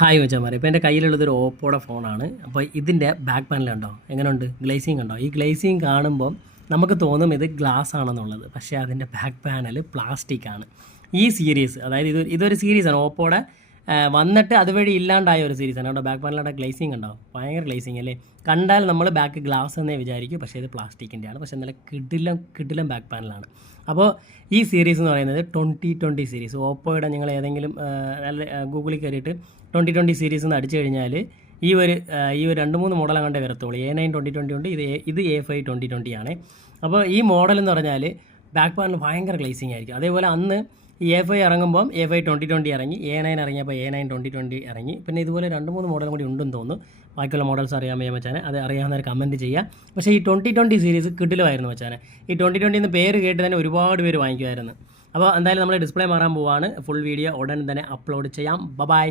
Hi മച്ചാമാരെ ഇപ്പോൾ എന്റെ കയ്യിലുള്ളത് ഒരു ഓപ്പോയുടെ ഫോണാണ്. അപ്പോൾ ഇതിന്റെ ബാക്ക് പാനൽ കണ്ടോ? എങ്ങനെയുണ്ട് ഗ്ലേസിങ് കണ്ടോ? ഈ ഗ്ലേസിങ് കാണുമ്പോൾ നമുക്ക് തോന്നും ഇത് ഗ്ലാസ് ആണെന്നുള്ളത്. പക്ഷേ അതിന്റെ ബാക്ക് പാനൽ പ്ലാസ്റ്റിക് ആണ്. ഈ സീരീസ് അതായത് ഇത് ഇതൊരു സീരീസാണ് ഓപ്പോയുടെ വന്നിട്ട് അതുവഴി ഇല്ലാണ്ടായ ഒരു സീരീസാണ് അവിടെ ബാക്ക് പാനലിന്റെ ഗ്ലേസിങ് ഉണ്ടാവും ഭയങ്കര ഗ്ലേസിങ് അല്ലേ? കണ്ടാൽ നമ്മൾ ബാക്ക് ഗ്ലാസ് എന്നേ വിചാരിക്കും. പക്ഷേ ഇത് പ്ലാസ്റ്റിക്കിന്റെയാണ് പക്ഷേ നല്ല കിടിലം കിടിലം ബാക്ക് പാനലാണ് അപ്പോൾ ഈ സീരീസ് എന്ന് പറയുന്നത് ട്വന്റി ട്വന്റി സീരീസ് ഓപ്പോയുടെ നിങ്ങൾ ഏതെങ്കിലും നല്ല ഗൂഗിളിൽ കയറിയിട്ട് ട്വന്റി ട്വന്റി സീരീസ് എന്ന് അടിച്ചു കഴിഞ്ഞാൽ ഈ ഒരു ഈ ഒരു രണ്ട് മൂന്ന് മോഡൽ കണ്ടേ വരത്തുള്ളൂ. എ നയൻ ട്വന്റി ട്വന്റി ഉണ്ട്. ഇത് ഇത് എ ഫൈവ് ട്വന്റി ട്വന്റി ആണ്. അപ്പോൾ ഈ മോഡൽ എന്ന് പറഞ്ഞാൽ ബാക്ക് പാനൽ ഭയങ്കര ഗ്ലേസിങ് ആയിരിക്കും. അതേപോലെ അന്ന് എ ഫൈവ് ഇറങ്ങുമ്പോൾ എ ഫൈവ് ട്വന്റി ട്വന്റി ഇറങ്ങി എ നയൻ ഇറങ്ങിയപ്പോൾ എ നയൻ ട്വന്റി ട്വന്റി ഇറങ്ങി. പിന്നെ ഇതുപോലെ രണ്ട് മൂന്ന് മോഡലും കൂടി ഉണ്ടെന്ന് തോന്നുന്നു. ബാക്കിയുള്ള മോഡൽസ് അറിയാൻ വയ്യ മച്ചാനെ. അത് അറിയാവുന്നവർ കമന്റ് ചെയ്യുക പക്ഷേ ഈ ട്വന്റി ട്വന്റി സീരീസ് കിട്ടിലുമായിരുന്നു മച്ചാനെ. ഈ ട്വന്റി ട്വന്റി എന്ന് പേര് കേട്ട് തന്നെ ഒരുപാട് പേര് വാങ്ങിക്കുമായിരുന്നു. അപ്പോൾ എന്തായാലും നമ്മൾ ഡിസ്പ്ലേ മാറാൻ പോവാണ്. ഫുൾ വീഡിയോ ഉടൻ തന്നെ അപ്ലോഡ് ചെയ്യാം. ബ ബൈ